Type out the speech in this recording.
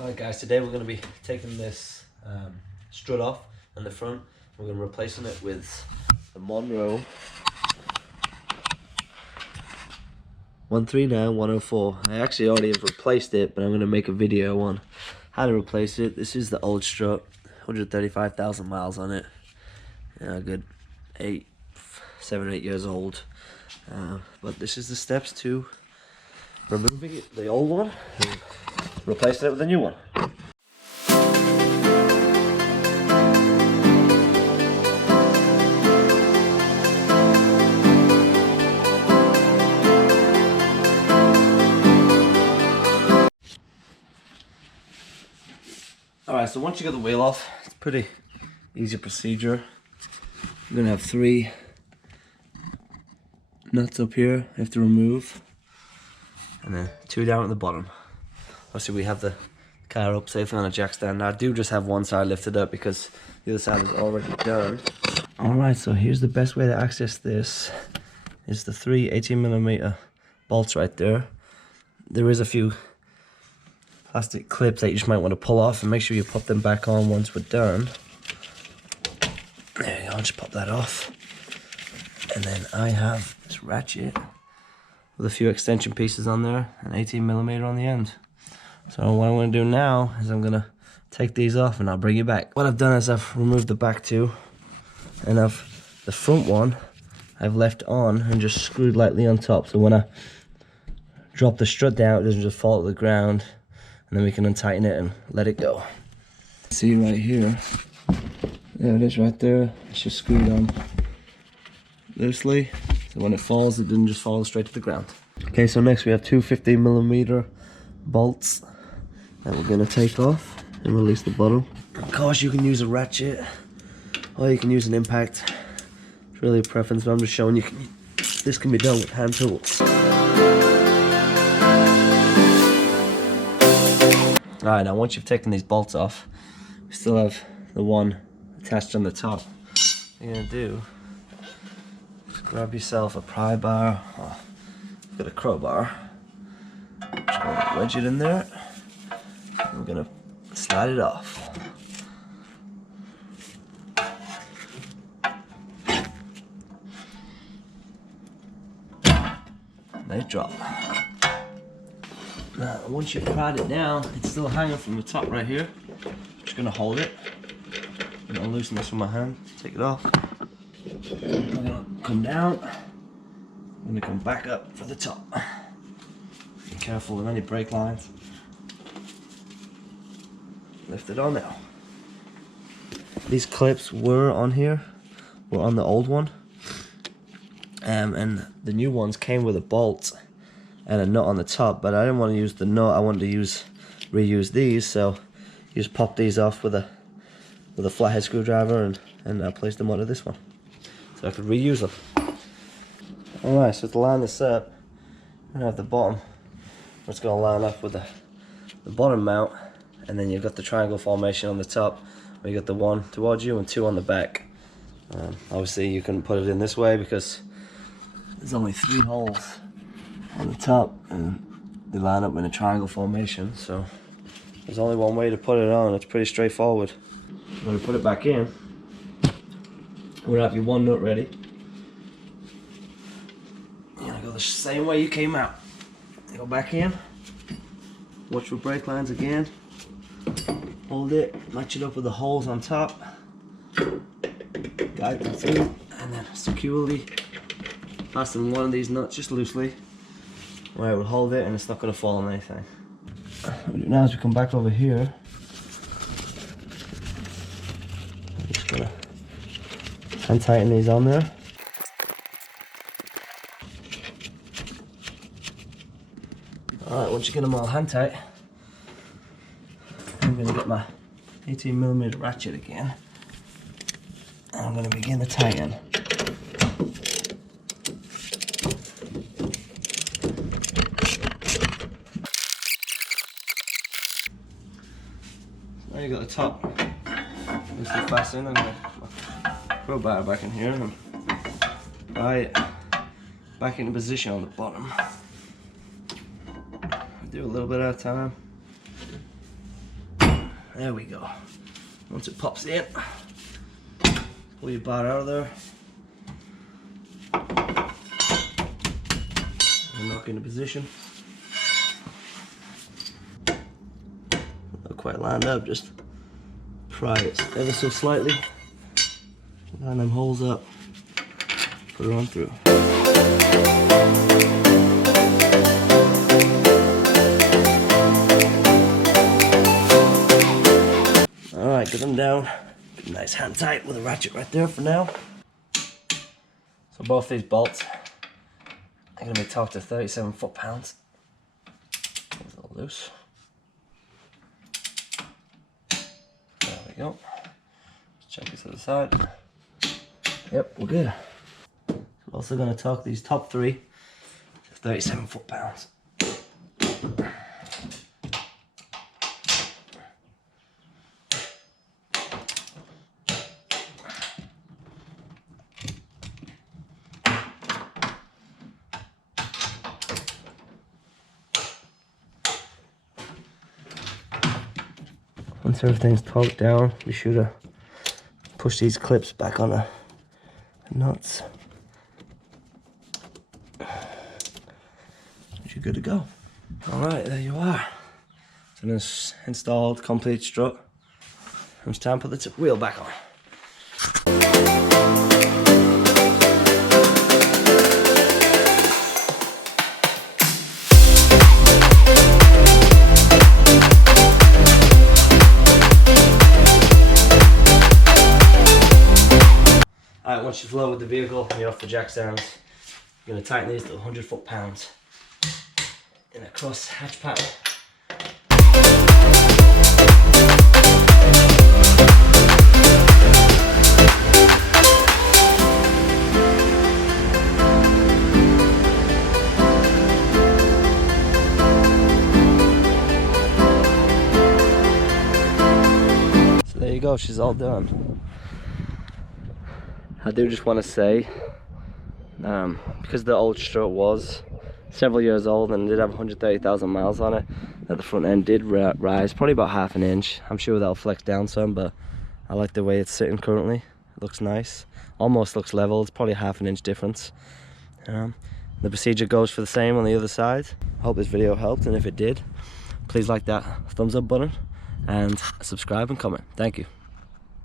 Alright guys, today we're going to be taking this strut off on the front. We're going to be replacing it with the Monroe 139104. I actually already have replaced it, but I'm going to make a video on how to replace it. This is the old strut, 135,000 miles on it. Good 7 or 8 years old. But this is the steps to removing it, the old one, and replacing it with a new one. Alright, so once you get the wheel off, it's a pretty easy procedure. You're going to have 3 nuts up here you have to remove, and then 2 down at the bottom. Obviously we have the car up safely on a jack stand. Now I do just have one side lifted up because the other side is already done. Alright, so here's the best way to access this. Is the 3 18mm bolts right there. There is a few plastic clips that you just might want to pull off, and make sure you put them back on once we're done. There you go, I'll just pop that off. And then I have this ratchet with a few extension pieces on there, and 18mm on the end. So what I'm going to do now is I'm going to take these off and I'll bring you back. What I've done is I've removed the back 2, and the front one I've left on and just screwed lightly on top. So when I drop the strut down, it doesn't just fall to the ground, and then we can untighten it and let it go. See right here, there it is right there. It's just screwed on loosely, so when it falls, it didn't just fall straight to the ground. Okay, so next we have 2 15mm bolts that we're going to take off and release the bottom. Of course, you can use a ratchet or you can use an impact. It's really a preference, but I'm just showing you this can be done with hand tools. Alright, now once you've taken these bolts off, we still have the one attached on the top. What you're going to do is grab yourself a pry bar, or you've got a crowbar. Just going to wedge it in there, and we're going to slide it off. Let it drop. Now, once you've pried it down, it's still hanging from the top right here. Just going to hold it. I'm going to loosen this with my hand, take it off. I'm going to come down. I'm going to come back up for the top. Be careful of any brake lines. Lift it on now. These clips were on here, were on the old one. And the new ones came with a bolt and a nut on the top, but I didn't want to use the nut. I wanted to reuse these, so you just pop these off with a flathead screwdriver and I placed them onto this one, so I could reuse them. Alright, so to line this up, I'm going to have the bottom. It's going to line up with the bottom mount, and then you've got the triangle formation on the top, where you got the 1 towards you and 2 on the back. Obviously you couldn't put it in this way because there's only 3 holes on the top and they line up in a triangle formation, so there's only one way to put it on. It's pretty straightforward. I'm going to put it back in. We're going to have your 1 nut ready. You're going to go the same way you came out. Go back in. Watch for brake lines again. Hold it, match it up with the holes on top. Guide them through, and then securely fasten one of these nuts just loosely, where it will hold it and it's not going to fall on anything. What we do now is we come back over here. I'm just going to hand tighten these on there. Alright, once you get them all hand tight, I'm going to get my 18mm ratchet again. And I'm going to begin to tighten. Now you got the top. This is fastened. I'm going to crowbar back in here and pry it back into position on the bottom. Do a little bit at a time. There we go. Once it pops in, pull your bar out of there. And knock into position. Not quite lined up, just pry it ever so slightly. Line them holes up. Put it on through. Alright, get them down. Get them nice hand tight with a ratchet right there for now. So both these bolts are going to be torqued to 37 foot-pounds. A little loose. There we go. Let's check this to the side. Yep, we're good. I'm also going to torque these top three to 37 foot-pounds. Once everything's torqued down, be sure to push these clips back on the nuts. You're good to go. Alright, there you are. So this installed, complete strut. And it's time to put the wheel back on. Alright, once you've lowered the vehicle and you're off the jack stands, you're going to tighten these to 100 foot-pounds in a cross hatch pattern. So there you go, she's all done. I do just want to say, because the old strut was several years old and did have 130,000 miles on it, that the front end did rise probably about half an inch. I'm sure that'll flex down some, but I like the way it's sitting currently. It looks nice, almost looks level. It's probably half an inch difference. The procedure goes for the same on the other side. I hope this video helped, and if it did, please like that thumbs up button and subscribe and comment. Thank you.